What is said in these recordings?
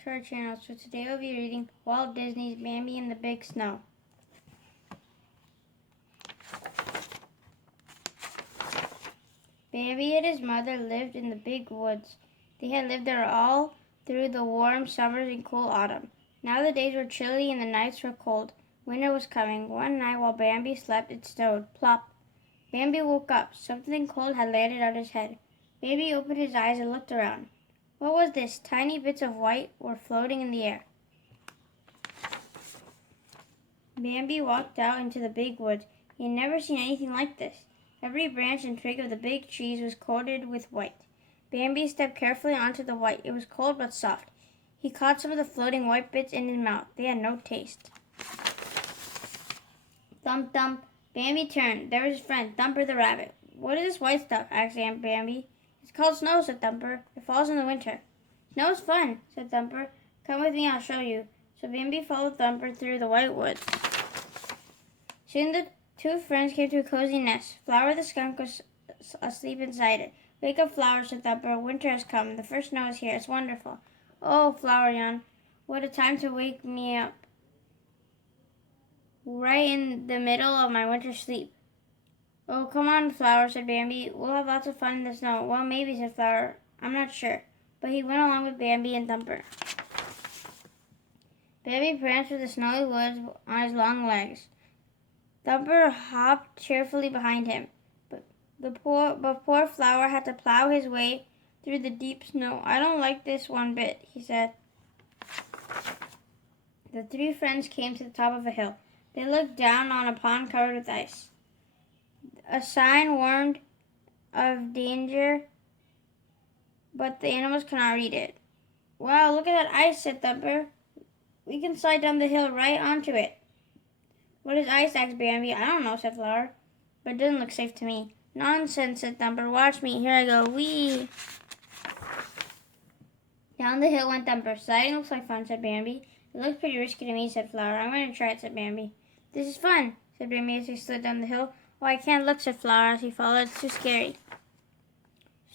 back to our channel. So today we'll be reading Walt Disney's Bambi in the Big Snow. Bambi and his mother lived in the big woods. They had lived there all through the warm summers and cool autumn. Now the days were chilly and the nights were cold. Winter was coming. One night while Bambi slept, it snowed. Plop! Bambi woke up. Something cold had landed on his head. Bambi opened his eyes and looked around. What was this? Tiny bits of white were floating in the air. Bambi walked out into the big woods. He had never seen anything like this. Every branch and twig of the big trees was coated with white. Bambi stepped carefully onto the white. It was cold but soft. He caught some of the floating white bits in his mouth. They had no taste. Thump, thump. Bambi turned. There was his friend, Thumper the rabbit. What is this white stuff? Asked Aunt Bambi. It's called snow, said Thumper. It falls in the winter. Snow's fun, said Thumper. Come with me, I'll show you. So Bambi followed Thumper through the white woods. Soon the two friends came to a cozy nest. Flower the skunk was asleep inside it. Wake up, Flower, said Thumper. Winter has come. The first snow is here. It's wonderful. Oh, Flower yawned. What a time to wake me up. Right in the middle of my winter sleep. Oh, come on, Flower, said Bambi. We'll have lots of fun in the snow. Well, maybe, said Flower. I'm not sure. But he went along with Bambi and Thumper. Bambi pranced through the snowy woods on his long legs. Thumper hopped cheerfully behind him. But poor Flower had to plow his way through the deep snow. I don't like this one bit, he said. The three friends came to the top of a hill. They looked down on a pond covered with ice. A sign warned of danger, but the animals could not read it. Wow, look at that ice, said Thumper. We can slide down the hill right onto it. What is ice? Asked Bambi. I don't know, said Flower, but it doesn't look safe to me. Nonsense, said Thumper. Watch me. Here I go. Whee! Down the hill went Thumper. Sliding looks like fun, said Bambi. It looks pretty risky to me, said Flower. I'm going to try it, said Bambi. This is fun, said Bambi as he slid down the hill. Oh, I can't look, said Flower as he followed. It's too scary.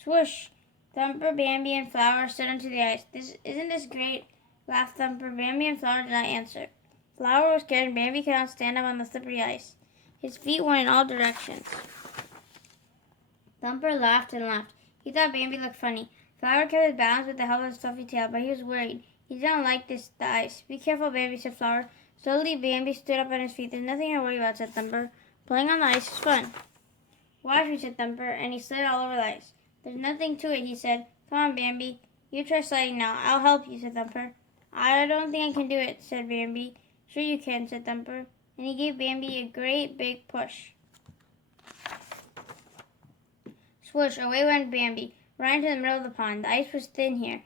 Swoosh! Thumper, Bambi, and Flower stood onto the ice. Isn't this great? Laughed Thumper. Bambi and Flower did not answer. Flower was scared and Bambi could not stand up on the slippery ice. His feet went in all directions. Thumper laughed and laughed. He thought Bambi looked funny. Flower kept his balance with the help of his fluffy tail, but he was worried. He didn't like the ice. Be careful, Bambi, said Flower. Slowly, Bambi stood up on his feet. There's nothing to worry about, said Thumper. Playing on the ice is fun. Watch me, said Thumper, and he slid all over the ice. There's nothing to it, he said. Come on, Bambi. You try sliding now. I'll help you, said Thumper. I don't think I can do it, said Bambi. Sure you can, said Thumper. And he gave Bambi a great big push. Swoosh, away went Bambi, right into the middle of the pond. The ice was thin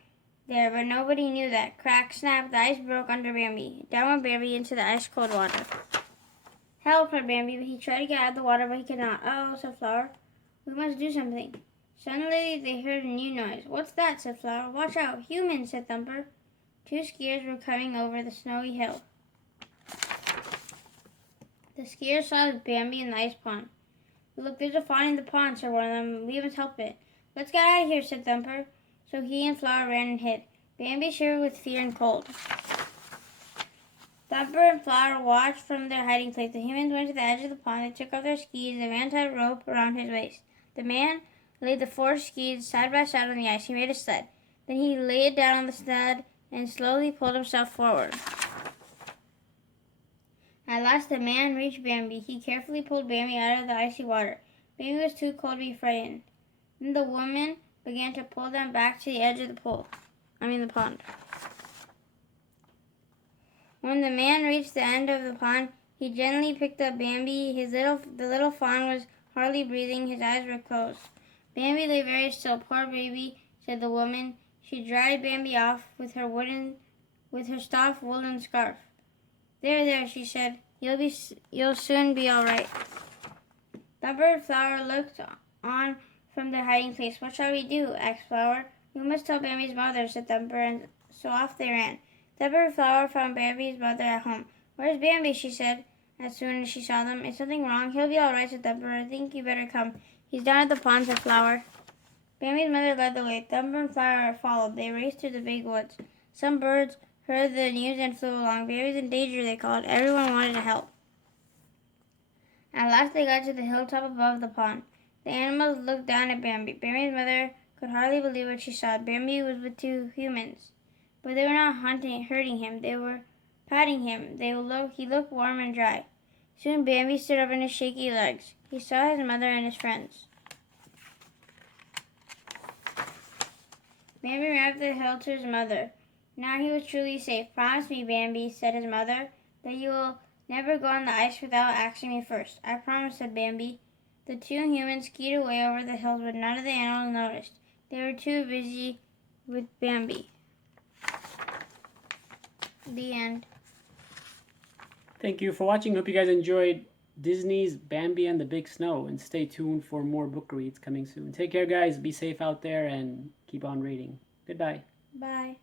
there, but nobody knew that. Crack, snap, the ice broke under Bambi. Down went Bambi into the ice-cold water. Help, cried Bambi. He tried to get out of the water, but he could not. Oh, said Flower. We must do something. Suddenly, they heard a new noise. What's that, said Flower. Watch out. Humans, said Thumper. Two skiers were coming over the snowy hill. The skiers saw Bambi in the ice pond. Look, there's a fawn in the pond, said one of them. We must help it. Let's get out of here, said Thumper. So he and Flower ran and hid. Bambi shivered with fear and cold. Thumper and Flower watched from their hiding place. The humans went to the edge of the pond. They took off their skis. The man tied a rope around his waist. The man laid the four skis side by side on the ice. He made a sled. Then he laid down on the sled and slowly pulled himself forward. At last the man reached Bambi. He carefully pulled Bambi out of the icy water. Bambi was too cold to be frightened. Then the woman began to pull them back to the edge of the pond. When the man reached the end of the pond, he gently picked up Bambi. The little fawn was hardly breathing. His eyes were closed. Bambi lay very still. Poor baby, said the woman. She dried Bambi off with her soft woolen scarf. There, she said. You'll soon be all right. Thumper and Flower looked on from their hiding place. What shall we do? Asked Flower. We must tell Bambi's mother, said Thumper, and so off they ran. Thumper and Flower found Bambi's mother at home. Where's Bambi? She said, as soon as she saw them. Is something wrong? He'll be all right, said Thumper. I think you better come. He's down at the pond, said Flower. Bambi's mother led the way. Thumper and Flower followed. They raced through the big woods. Some birds heard the news and flew along. Bambi's in danger, they called. Everyone wanted to help. At last they got to the hilltop above the pond. The animals looked down at Bambi. Bambi's mother could hardly believe what she saw. Bambi was with two humans. But they were not hurting him. They were patting him. He looked warm and dry. Soon Bambi stood up on his shaky legs. He saw his mother and his friends. Bambi ran up the hill to his mother. Now he was truly safe. Promise me, Bambi, said his mother, that you will never go on the ice without asking me first. I promise, said Bambi. The two humans skied away over the hills, but none of the animals noticed. They were too busy with Bambi. The end. Thank you for watching. Hope you guys enjoyed Disney's Bambi and the Big Snow, and stay tuned for more book reads coming soon. Take care, guys. Be safe out there and keep on reading. Goodbye. Bye.